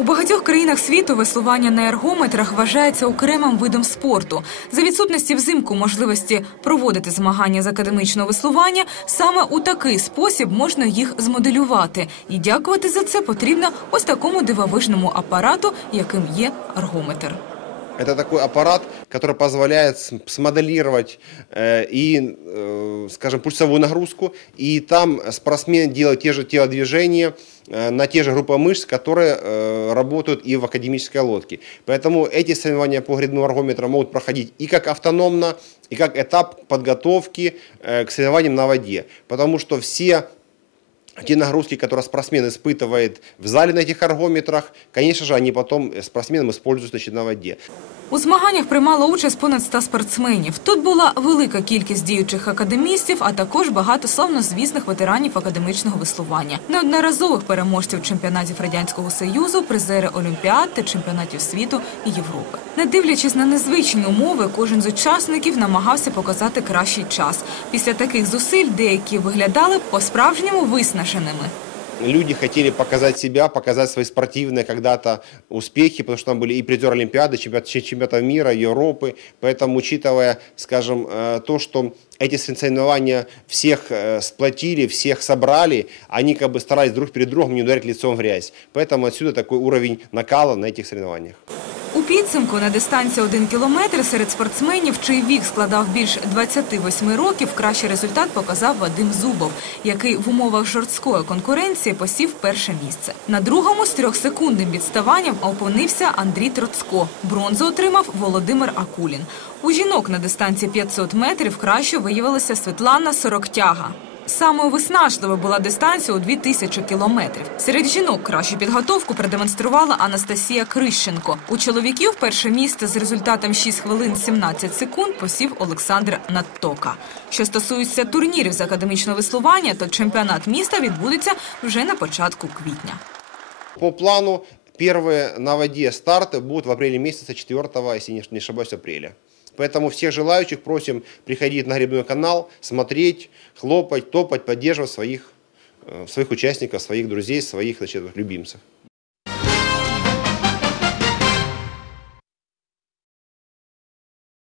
У багатьох країнах світу веслування на ергометрах вважається окремим видом спорту. За відсутності взимку можливості проводити змагання з академічного веслування, саме у такий спосіб можна їх змоделювати. І дякувати за це потрібно ось такому дивовижному апарату, яким є ергометр. Это такой аппарат, который позволяет смоделировать э, и, э, скажем, пульсовую нагрузку, и там спортсмен делает те же телодвижения э, на те же группы мышц, которые э, работают и в академической лодке. Поэтому эти соревнования по гребному аргометру могут проходить и как автономно, и как этап подготовки к соревнованиям на воде. Потому что все те нагрузки, которые спортсмен испытывает в зале на этих аргометрах, конечно же, они потом э, спортсменом используют значит, на воде. У змаганнях приймало участь понад 100 спортсменів. Тут була велика кількість діючих академістів, а також багато славнозвісних ветеранів академічного веслування, неодноразових переможців чемпіонатів радянського союзу, призери олімпіад та чемпіонатів світу і Європи. Не дивлячись на незвичні умови, кожен з учасників намагався показати кращий час. Після таких зусиль деякі виглядали по-справжньому виснаженими. Люди хотели показать себя, показать свои спортивные когда-то успехи, потому что там были и призеры Олимпиады, чемпионат, чемпионатов мира, Европы. Поэтому, учитывая, скажем, э, то, что эти соревнования всех э, сплотили, всех собрали, они как бы старались друг перед другом не ударить лицом в грязь. Поэтому отсюда такой уровень накала на этих соревнованиях. У підсумку на дистанції 1 кілометр серед спортсменів, чий вік складав більш 28 років, кращий результат показав Вадим Зубов, який в умовах жорсткої конкуренції посів перше місце. На другому з трьохсекундним відставанням опинився Андрій Троцко. Бронзу отримав Володимир Акулін. У жінок на дистанції 500 метрів краще виявилася Світлана Сороктяга. Самою виснажливою була дистанція у 2000 кілометрів. Серед жінок кращу підготовку продемонструвала Анастасія Крищенко. У чоловіків перше місце з результатом 6 хвилин 17 секунд посів Олександр Надтока. Що стосується турнірів з академічного веслування, то чемпіонат міста відбудеться вже на початку квітня. По плану первые на воде старты будут в апреле месяца, 4, если не не ошибаюсь, апреля. Поэтому всех желающих просим приходить на грибной канал, смотреть, хлопать, топать, поддерживать своих, э, своих участников, своих друзей, своих значит, любимцев.